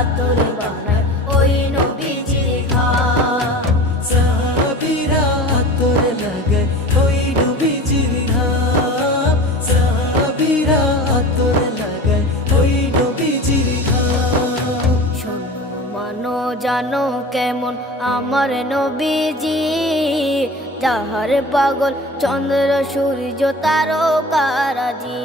আতর বানায় ওই নবীজির ঘাম সাহাবীরা আতর লাগায় ওই নবীজির ঘাম সাহাবীরা আতর লাগায় ওই নবীজির ঘাম শোনো মানো জানো কেমন আমার নবীজি। যাহার পাগল চন্দ্র সূর্য তারকারাজি।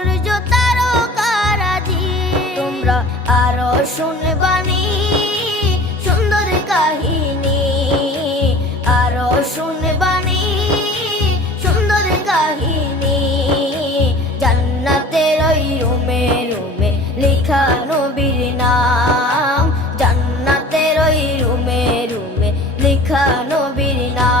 লেখা নবীর নাম।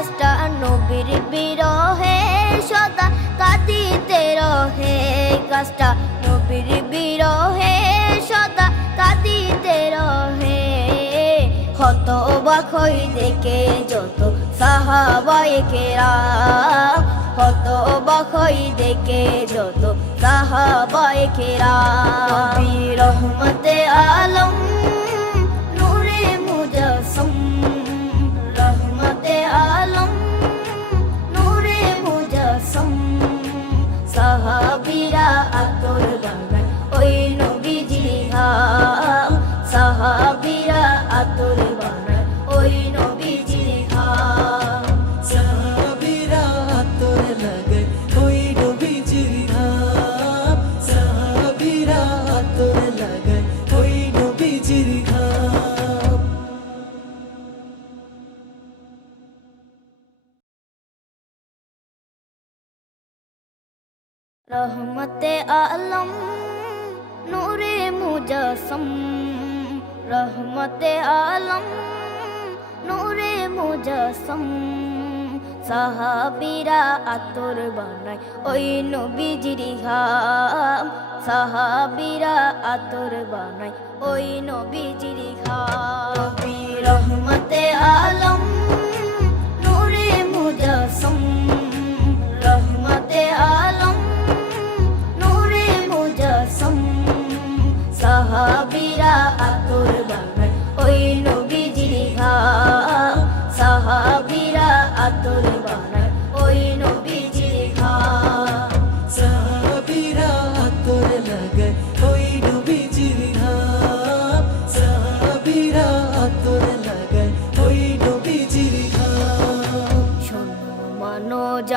গাছটা নবীর বিরহে, সদা কাঁদিতে রহে। গাছটা নবীর বিরহে, সদা কাঁদিতে রহে। হত বাখই দেখে যত সাহাবাই কেরাম হত বাখই দেখে যত সাহাবাই কেরাম মুজাসম রহমতে আলম, নূরে মুজাসম। সাহাবিরা আতর বানায় ওই নবীজির ঘাম। সাহাবিরা আতর বানায় ওই নবীজির ঘাম। রহমতে আলম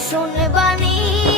শুনবানি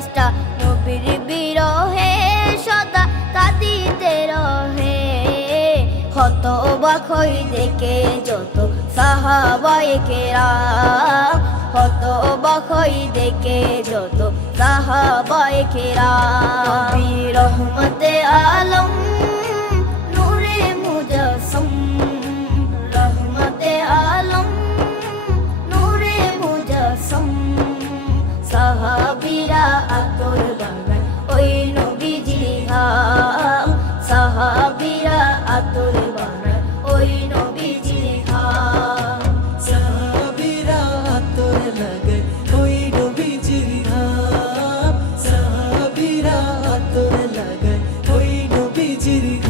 গাছটা নবীর বিরহে, সদা কাঁদিতে রহে। হত বাখই দেখে যত সাহাবায়ে কেরাম হত বাখই দেখে যত সাহাবায়ে কেরাম রহমতে আলম, নূরে মুজাসম। রহমতে আলম, নূরে মুজাসম। সাহাবীরা আতর বানায়। ওই নবীজির ঘাম সাহাবীরা আতর বানায়। ওই নবীজির ঘাম সাহাবীরা আতর লাগায়। ওই নবীজির ঘাম সাহাবীরা আতর লাগায়। ওই নবীজির ঘাম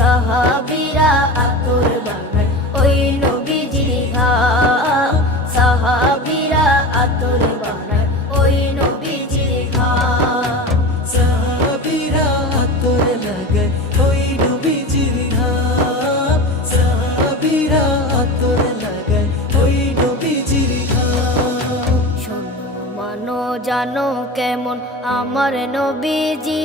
সাহাবীরা আতর বানায় ওই নবীজির ঘাম। সাহাবীরা আতর বানায় ওই নবীজির ঘাম। সাহাবীরা আতর লাগায় ওই নবীজির ঘাম। সাহাবীরা আতর লাগায় ওই নবীজির ঘাম। শোনো মানো জানো কেমন আমার নবীজি।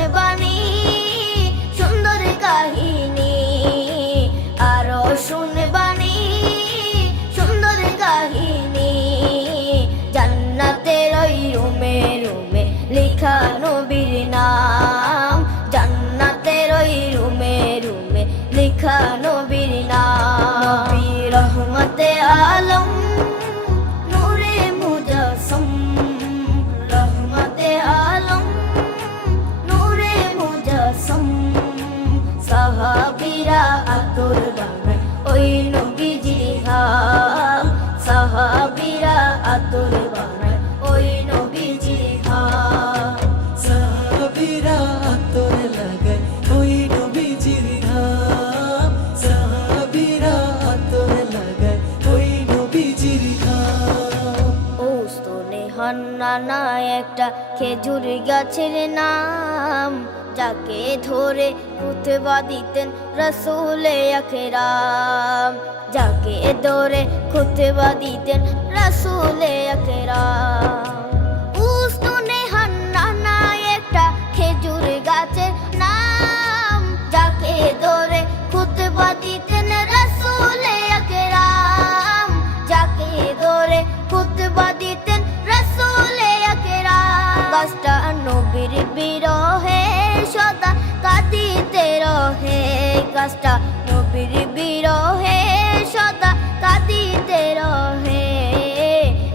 একটা খেজুর গাছের নাম, যাকে ধরে খুতবা দিতেন রসুলে আখেরাম যাকে ধরে খুতবা দিতেন রসুলে আখেরাম উস্তনে একটা খেজুর গাছের নাম, যাকে ধরে দিতেন কাঁদিতে রহে, গাছটা নবীর বিরহে, সদা কাঁদিতে রহে।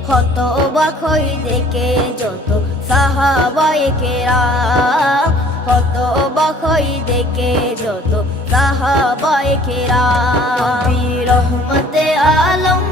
হত বাখই দেখে যত সাহাবায়ে কেরাম হত বাখই দেখে যত সাহাবায়ে কেরাম রহমতে আলম